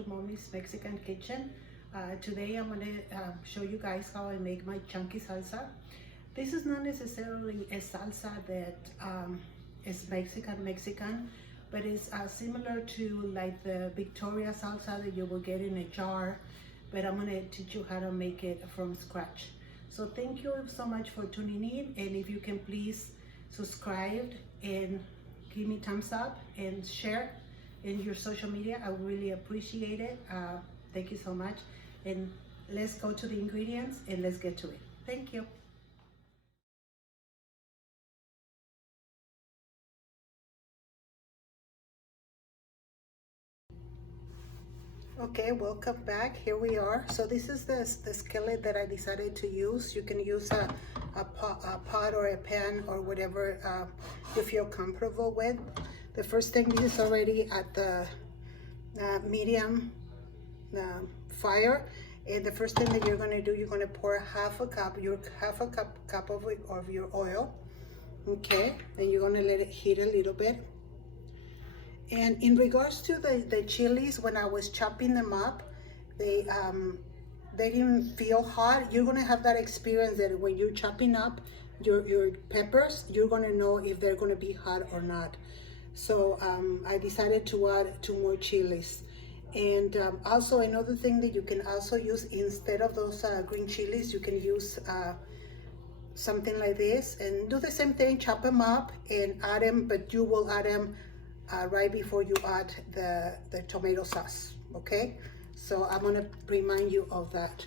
to Momis Mexican Kitchen. Today I'm going to show you guys how I make my chunky salsa. This is not necessarily a salsa that is Mexican, but it's similar to like the Victoria salsa that you will get in a jar, but I'm going to teach you how to make it from scratch. So thank you so much for tuning in, and if you can please subscribe and give me thumbs up and share in your social media, I would really appreciate it. Thank you so much, and let's go to the ingredients and let's get to it. Thank you. Okay, welcome back. Here we are. So this is the skillet that I decided to use. You can use a pot or a pan or whatever you feel comfortable with. The first thing is already at the medium fire, and the first thing that you're going to do, you're going to pour half a cup of your oil. Okay, and you're going to let it heat a little bit. And in regards to the chilies, when I was chopping them up, they didn't feel hot. You're gonna have that experience that when you're chopping up your peppers, you're gonna know if they're gonna be hot or not. So I decided to add 2 more chilies. And also another thing that you can also use, instead of those green chilies, you can use something like this and do the same thing, chop them up and add them, but you will add them right before you add the tomato sauce. Okay, so I'm gonna remind you of that.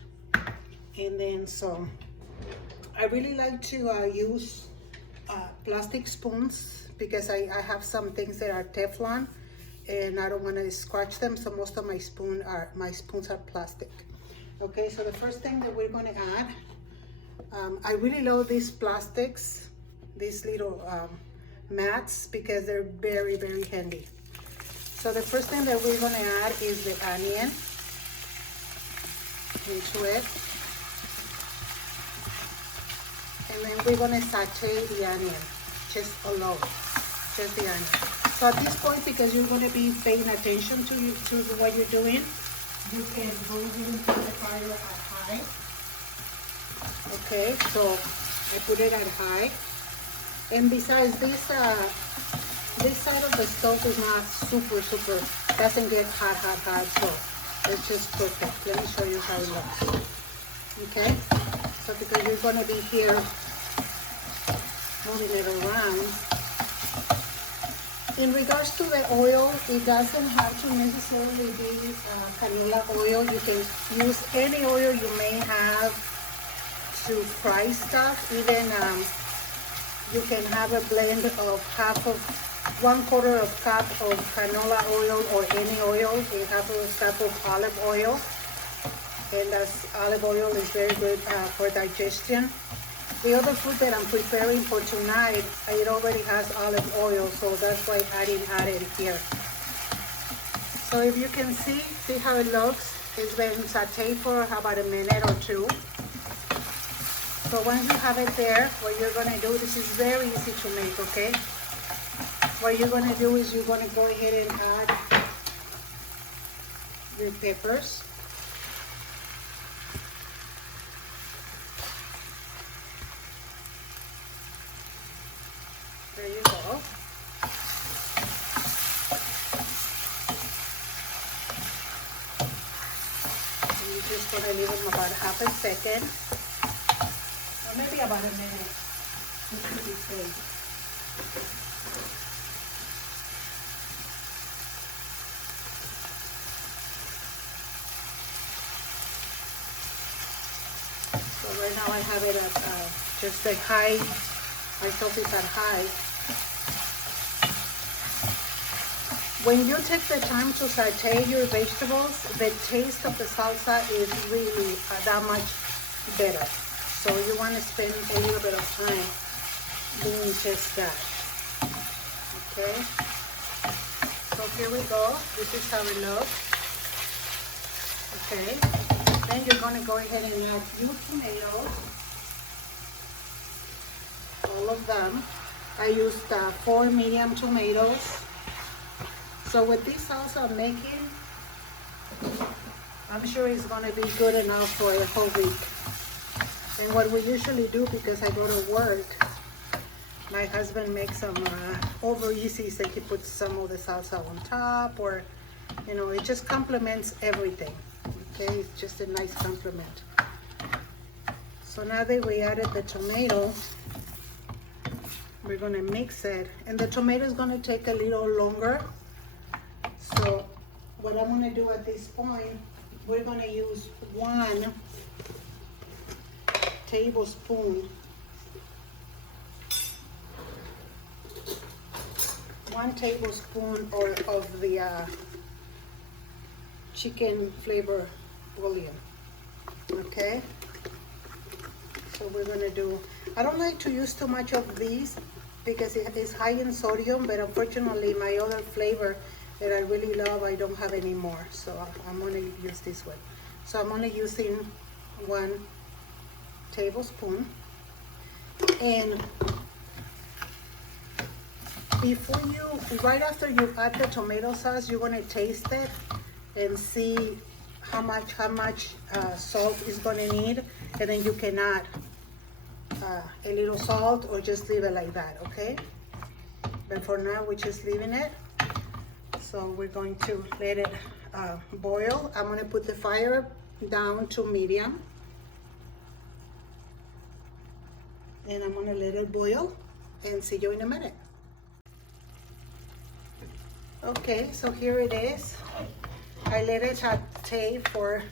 And then, so I really like to use plastic spoons, because I have some things that are Teflon and I don't want to scratch them, so most of my spoons are plastic. Okay, so the first thing that we're going to add, I really love these plastics, these little mats, because they're very, very handy. So the first thing that we're going to add is the onion into it, and then we're going to saute the onion just alone, just the onion. So at this point, because you're going to be paying attention to what you're doing, you can go ahead and put the fire at high. Okay, so I put it at high. And besides, this side of the stove is not super, doesn't get hot, so it's just perfect. Let me show you how it looks. Okay, so because you're going to be here moving it around. In regards to the oil, it doesn't have to necessarily be canola oil. You can use any oil you may have to fry stuff. Even you can have a blend of 1/4 cup of canola oil or any oil, and 1/2 cup of olive oil. And that's olive oil is very good for digestion. The other food that I'm preparing for tonight, it already has olive oil, so that's why I didn't add it here. So if you can see how it looks. It's been sauteed for about a minute or two. So once you have it there, what you're going to do, this is very easy to make, okay? What you're going to do is you're going to go ahead and add your peppers. There you go. And you're just going to leave them about half a second. Maybe about a minute. It should be safe. So right now I have it at just a high. My stove is at high. When you take the time to saute your vegetables, the taste of the salsa is really that much better. So you want to spend a little bit of time doing just that. Okay. So here we go. This is how it looks. Okay. Then you're going to go ahead and add your tomatoes. All of them. I used 4 medium tomatoes. So with this salsa I'm making, I'm sure it's gonna be good enough for a whole week. And what we usually do, because I go to work, my husband makes some over easies that he puts some of the salsa on top, or you know, it just complements everything. Okay, it's just a nice compliment. So now that we added the tomato, we're gonna mix it, and the tomato is gonna take a little longer. So what I'm gonna do at this point, we're gonna use 1 tablespoon of the chicken flavor bouillon. Okay, so we're gonna do, I don't like to use too much of these because it is high in sodium, but unfortunately my other flavor that I really love, I don't have any more, so I'm gonna use this one. So I'm only using 1 tablespoon. And before you, right after you add the tomato sauce, you're gonna taste it and see how much salt is gonna need, and then you can add a little salt or just leave it like that, okay? But for now, we're just leaving it. So we're going to let it boil. I'm gonna put the fire down to medium. And I'm gonna let it boil and see you in a minute. Okay, so here it is. I let it saute for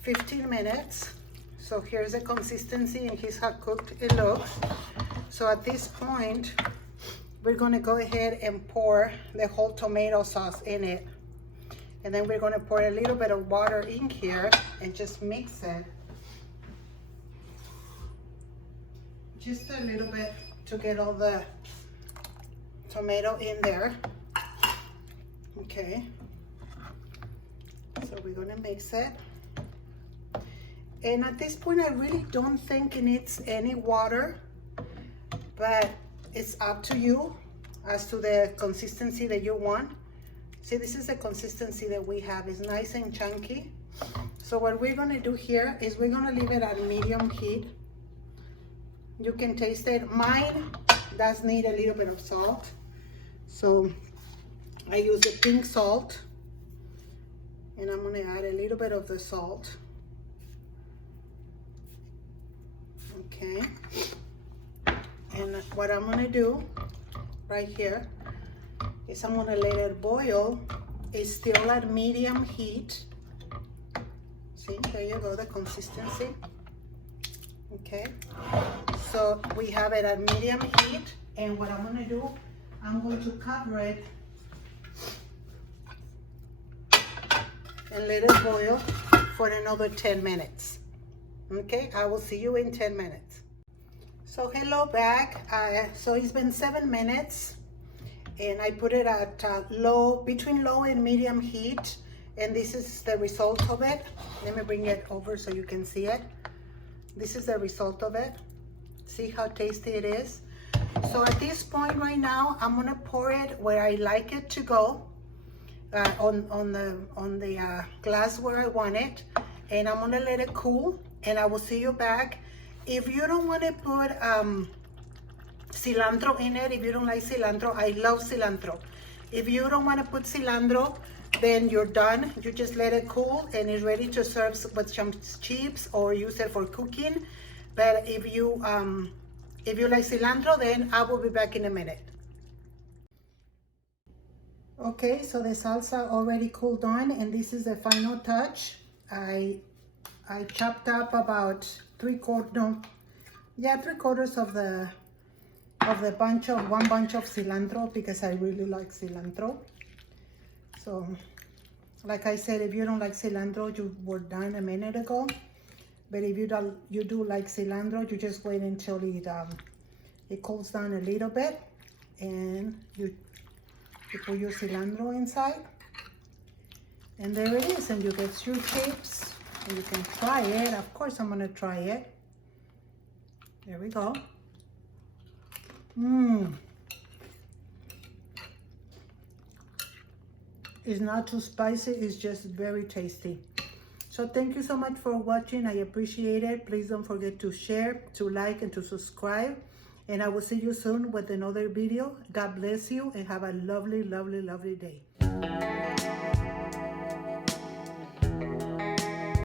15 minutes. So here's the consistency, and here's how cooked it looks. So at this point, we're gonna go ahead and pour the whole tomato sauce in it. And then we're gonna pour a little bit of water in here and just mix it. Just a little bit to get all the tomato in there. Okay, so we're gonna mix it. And at this point, I really don't think it needs any water, but it's up to you as to the consistency that you want. See, this is the consistency that we have. It's nice and chunky. So what we're gonna do here is we're gonna leave it at medium heat. You can taste it. Mine does need a little bit of salt. So I use the pink salt, and I'm gonna add a little bit of the salt. Okay. And what I'm gonna do right here is I'm gonna let it boil. It's still at medium heat. See, there you go, the consistency. Okay, so we have it at medium heat, and what I'm gonna do, I'm going to cover it and let it boil for another 10 minutes. Okay, I will see you in 10 minutes. So hello back. So it's been 7 minutes, and I put it at between low and medium heat, and this is the result of it. Let me bring it over so you can see it. This is the result of it. See how tasty it is. So at this point right now, I'm gonna pour it where I like it to go, on the glass where I want it, and I'm gonna let it cool, and I will see you back. If you don't want to put cilantro in it, if you don't like cilantro, I love cilantro. If you don't want to put cilantro, then you're done. You just let it cool, and it's ready to serve with some chips or use it for cooking. But if you like cilantro, then I will be back in a minute. Okay, so the salsa already cooled on, and this is the final touch. I chopped up about 3/4 of the one bunch of cilantro, because I really like cilantro. So, like I said, if you don't like cilantro, you were done a minute ago. But if you do like cilantro, you just wait until it cools down a little bit, and you put your cilantro inside, and there it is, and you get your chips, and you can try it. Of course, I'm gonna try it. There we go. It's not too spicy, it's just very tasty. So thank you so much for watching. I appreciate it. Please don't forget to share, to like, and to subscribe. And I will see you soon with another video. God bless you and have a lovely, lovely, lovely day.